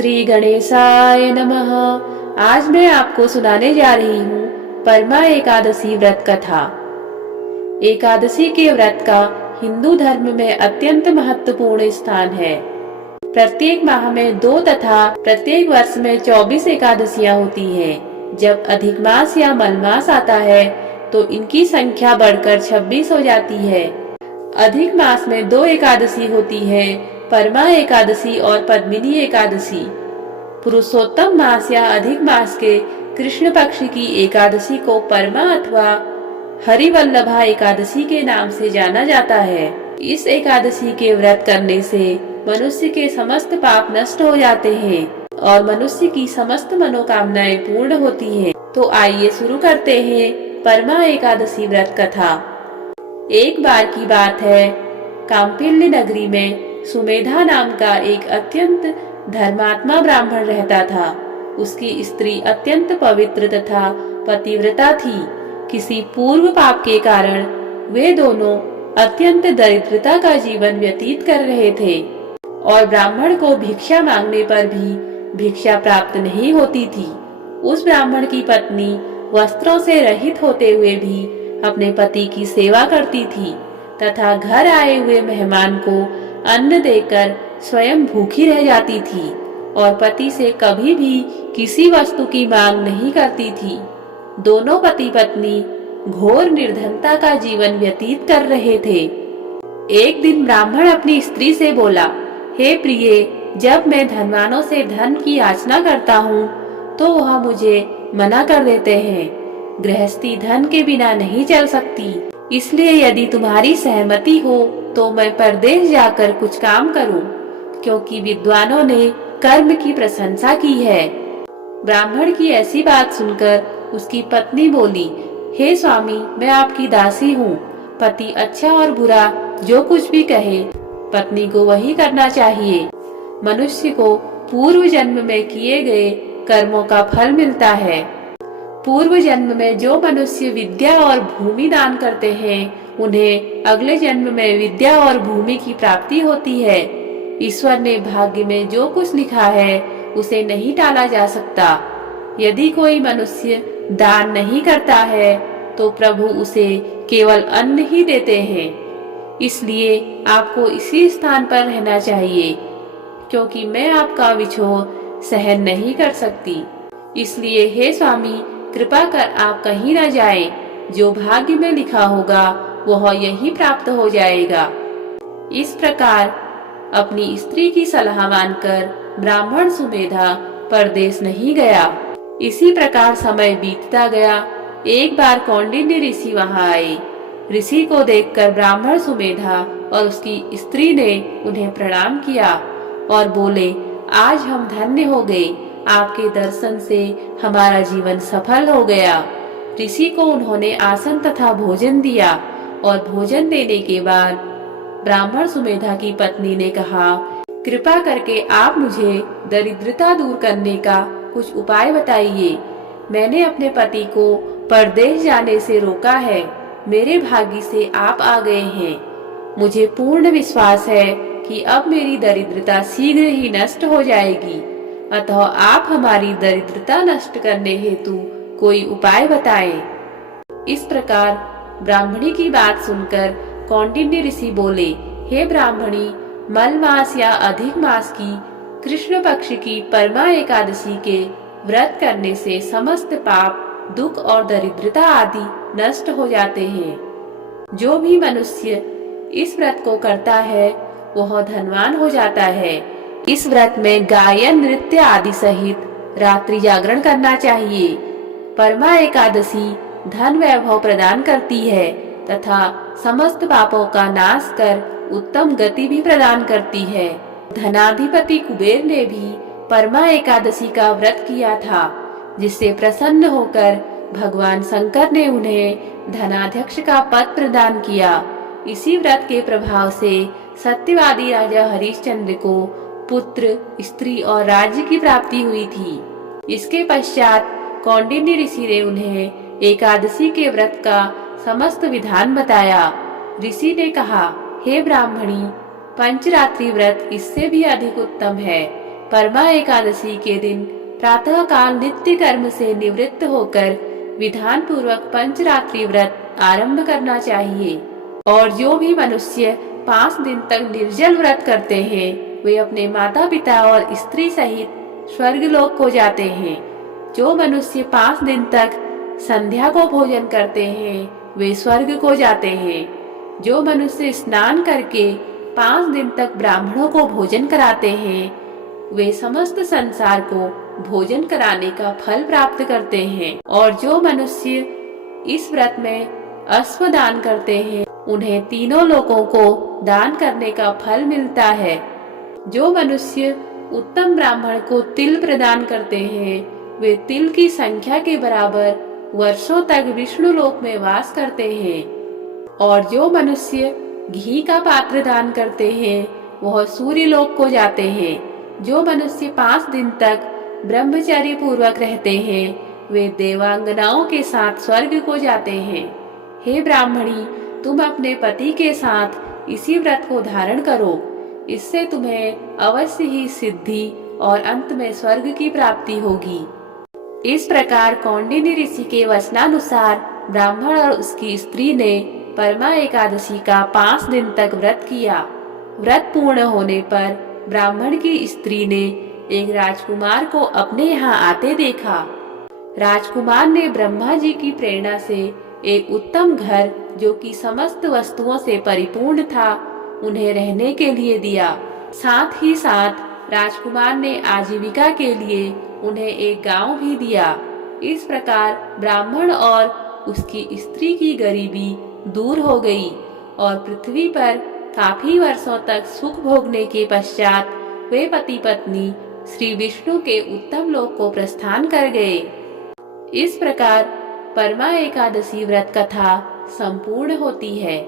श्री गणेशाय नमः। आज मैं आपको सुनाने जा रही हूँ परमा एकादशी व्रत कथा। एकादशी के व्रत का हिंदू धर्म में अत्यंत महत्वपूर्ण स्थान है। प्रत्येक माह में 2 तथा प्रत्येक वर्ष में 24 एकादशियां होती हैं। जब अधिक मास या मलमास आता है तो इनकी संख्या बढ़कर 26 हो जाती है। अधिक मास में 2 एकादशी होती है, परमा एकादशी और पद्मिनी एकादशी। पुरुषोत्तम मास या अधिक मास के कृष्ण पक्ष की एकादशी को परमा अथवा हरिवल्लभा एकादशी के नाम से जाना जाता है। इस एकादशी के व्रत करने से मनुष्य के समस्त पाप नष्ट हो जाते हैं और मनुष्य की समस्त मनोकामनाएं पूर्ण होती हैं। तो आइए शुरू करते हैं परमा एकादशी व्रत कथा। एक बार की बात है, काम्पिल्य नगरी में सुमेधा नाम का एक अत्यंत धर्मात्मा ब्राह्मण रहता था। उसकी स्त्री अत्यंत पवित्र तथा पतिव्रता थी। किसी पूर्व पाप के कारण वे दोनों अत्यंत दरिद्रता का जीवन व्यतीत कर रहे थे और ब्राह्मण को भिक्षा मांगने पर भी भिक्षा प्राप्त नहीं होती थी। उस ब्राह्मण की पत्नी वस्त्रों से रहित होते हुए भी अपने पति की सेवा करती थी तथा घर आए हुए मेहमान को अन्न देकर स्वयं भूखी रह जाती थी और पति से कभी भी किसी वस्तु की मांग नहीं करती थी। दोनों पति पत्नी घोर निर्धनता का जीवन व्यतीत कर रहे थे। एक दिन ब्राह्मण अपनी स्त्री से बोला, हे प्रिय, जब मैं धनवानों से धन की याचना करता हूँ तो वह मुझे मना कर देते हैं। गृहस्थी धन के बिना नहीं चल सकती, इसलिए यदि तुम्हारी सहमति हो तो मैं परदेश जाकर कुछ काम करूं, क्योंकि विद्वानों ने कर्म की प्रशंसा की है। ब्राह्मण की ऐसी बात सुनकर उसकी पत्नी बोली, हे स्वामी, मैं आपकी दासी हूँ। पति अच्छा और बुरा जो कुछ भी कहे, पत्नी को वही करना चाहिए। मनुष्य को पूर्व जन्म में किए गए कर्मों का फल मिलता है। पूर्व जन्म में जो मनुष्य विद्या और भूमि दान करते हैं, उन्हें अगले जन्म में विद्या और भूमि की प्राप्ति होती है। ईश्वर ने भाग्य में जो कुछ लिखा है उसे नहीं टाला जा सकता। यदि कोई मनुष्य दान नहीं करता है तो प्रभु उसे केवल अन्न ही देते हैं। इसलिए आपको इसी स्थान पर रहना चाहिए, क्योंकि मैं आपका विछोह सहन नहीं कर सकती। इसलिए हे स्वामी, कृपा कर आप कहीं न जाएं। जो भाग्य में लिखा होगा वह यही प्राप्त हो जाएगा। इस प्रकार अपनी स्त्री की सलाह मानकर ब्राह्मण सुमेधा परदेश नहीं गया। इसी प्रकार समय बीतता गया। एक बार कौंडिन्य ऋषि वहां आए। ऋषि को देखकर ब्राह्मण सुमेधा और उसकी स्त्री ने उन्हें प्रणाम किया और बोले, आज हम धन्य हो गए। आपके दर्शन से हमारा जीवन सफल हो गया। ऋषि को उन्होंने आसन तथा भोजन दिया और भोजन देने के बाद ब्राह्मण सुमेधा की पत्नी ने कहा, कृपा करके आप मुझे दरिद्रता दूर करने का कुछ उपाय बताइए। मैंने अपने पति को परदेश जाने से रोका है। मेरे भाग्य से आप आ गए हैं। मुझे पूर्ण विश्वास है कि अब मेरी दरिद्रता शीघ्र ही नष्ट हो जाएगी। अतः आप हमारी दरिद्रता नष्ट करने हेतु कोई उपाय बताएं। इस प्रकार ब्राह्मणी की बात सुनकर कौंडिन्य ऋषि बोले, हे ब्राह्मणी, मल मास या अधिक मास की कृष्ण पक्ष की परमा एकादशी के व्रत करने से समस्त पाप, दुख और दरिद्रता आदि नष्ट हो जाते हैं। जो भी मनुष्य इस व्रत को करता है वह धनवान हो जाता है। इस व्रत में गायन, नृत्य आदि सहित रात्रि जागरण करना चाहिए। परमा एकादशी धन वैभव प्रदान करती है तथा समस्त पापों का नाश कर उत्तम गति भी प्रदान करती है। धनाधिपति कुबेर ने भी परमा एकादशी का व्रत किया था, जिससे प्रसन्न होकर भगवान शंकर ने उन्हें धनाध्यक्ष का पद प्रदान किया। इसी व्रत के प्रभाव से सत्यवादी राजा हरिश्चंद्र को पुत्र, स्त्री और राज्य की प्राप्ति हुई थी। इसके पश्चात कौंडिन्य ऋषि ने उन्हें एकादशी के व्रत का समस्त विधान बताया। ऋषि ने कहा, हे ब्राह्मणी, पंचरात्रि व्रत इससे भी अधिक उत्तम है। परमा एकादशी के दिन प्रातः काल नित्य कर्म से निवृत्त होकर विधान पूर्वक पंचरात्रि व्रत आरंभ करना चाहिए। और जो भी मनुष्य 5 दिन तक निर्जल व्रत करते हैं वे अपने माता पिता और स्त्री सहित स्वर्गलोक को जाते हैं। जो मनुष्य 5 दिन तक संध्या को भोजन करते हैं वे स्वर्ग को जाते हैं। जो मनुष्य स्नान करके 5 दिन तक ब्राह्मणों को भोजन कराते हैं वे समस्त संसार को भोजन कराने का फल प्राप्त करते हैं। और जो मनुष्य इस व्रत में अश्व दान करते हैं उन्हें तीनों लोकों को दान करने का फल मिलता है। जो मनुष्य उत्तम ब्राह्मण को तिल प्रदान करते हैं वे तिल की संख्या के बराबर वर्षों तक विष्णु लोक में वास करते हैं। और जो मनुष्य घी का पात्र दान करते हैं वह सूर्य लोक को जाते हैं। जो मनुष्य 5 दिन तक ब्रह्मचर्य पूर्वक रहते हैं वे देवांगनाओं के साथ स्वर्ग को जाते हैं। हे ब्राह्मणी, तुम अपने पति के साथ इसी व्रत को धारण करो, इससे तुम्हें अवश्य ही सिद्धि और अंत में स्वर्ग की प्राप्ति होगी। इस प्रकार कौंडिन्य ऋषि के वचनानुसार ब्राह्मण और उसकी स्त्री ने परमा एकादशी का 5 दिन तक व्रत किया। व्रत पूर्ण होने पर ब्राह्मण की स्त्री ने एक राजकुमार को अपने यहाँ आते देखा। राजकुमार ने ब्रह्मा जी की प्रेरणा से एक उत्तम घर जो कि समस्त वस्तुओं से परिपूर्ण था उन्हें रहने के लिए दिया। साथ ही साथ राजकुमार ने आजीविका के लिए उन्हें एक गांव भी दिया। इस प्रकार ब्राह्मण और उसकी स्त्री की गरीबी दूर हो गई और पृथ्वी पर काफी वर्षों तक सुख भोगने के पश्चात वे पति पत्नी श्री विष्णु के उत्तम लोक को प्रस्थान कर गए। इस प्रकार परमा एकादशी व्रत कथा संपूर्ण होती है।